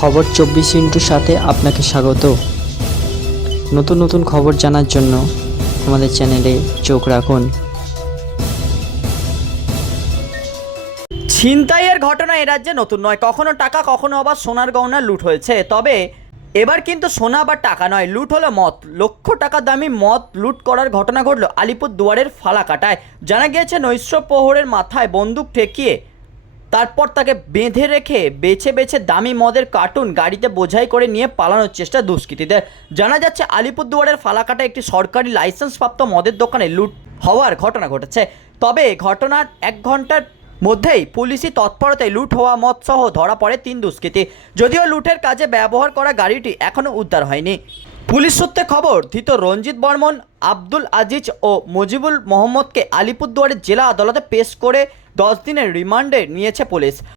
খবর চব্বিশ ইন্টুর সাথে আপনাকে স্বাগত। নতুন নতুন খবর জানার জন্য আমাদের চ্যানেলে চোখ রাখুন। ছিনতাইয়ের ঘটনা এ রাজ্যে নতুন নয়। কখনো টাকা, কখনো আবার সোনার গহনা লুট হয়েছে। তবে এবার কিন্তু সোনা বা টাকা নয়, লুট হলো মদ। লক্ষ টাকা দামি মদ লুট করার ঘটনা ঘটলো আলিপুর দুয়ারের ফালাকাটায়। জানা গিয়েছে নৈশ্য প্রহরের মাথায় বন্দুক ঠেকিয়ে তারপর তাকে বেঁধে রেখে বেছে বেছে দামি মদের কার্টুন গাড়িতে বোঝাই করে নিয়ে পালানোর চেষ্টা দুষ্কৃতীদের। জানা যাচ্ছে, আলিপুরদুয়ারের ফালাকাটা একটি সরকারি লাইসেন্সপ্রাপ্ত মদের দোকানে লুট হওয়ার ঘটনা ঘটেছে। তবে ঘটনার এক ঘণ্টার মধ্যেই পুলিশি তৎপরতায় লুট হওয়া মদ সহ ধরা পড়ে তিন দুষ্কৃতী। যদিও লুটের কাজে ব্যবহার করা গাড়িটি এখনও উদ্ধার হয়নি। পুলিশ সূত্রে খবর, ধৃত রঞ্জিত বর্মন, আব্দুল আজিজ ও মুজিবুল মোহাম্মদকে আলিপুরদুয়ারের জেলা আদালতে পেশ করে দশ দিনের রিমান্ডে নিয়েছে পুলিশ।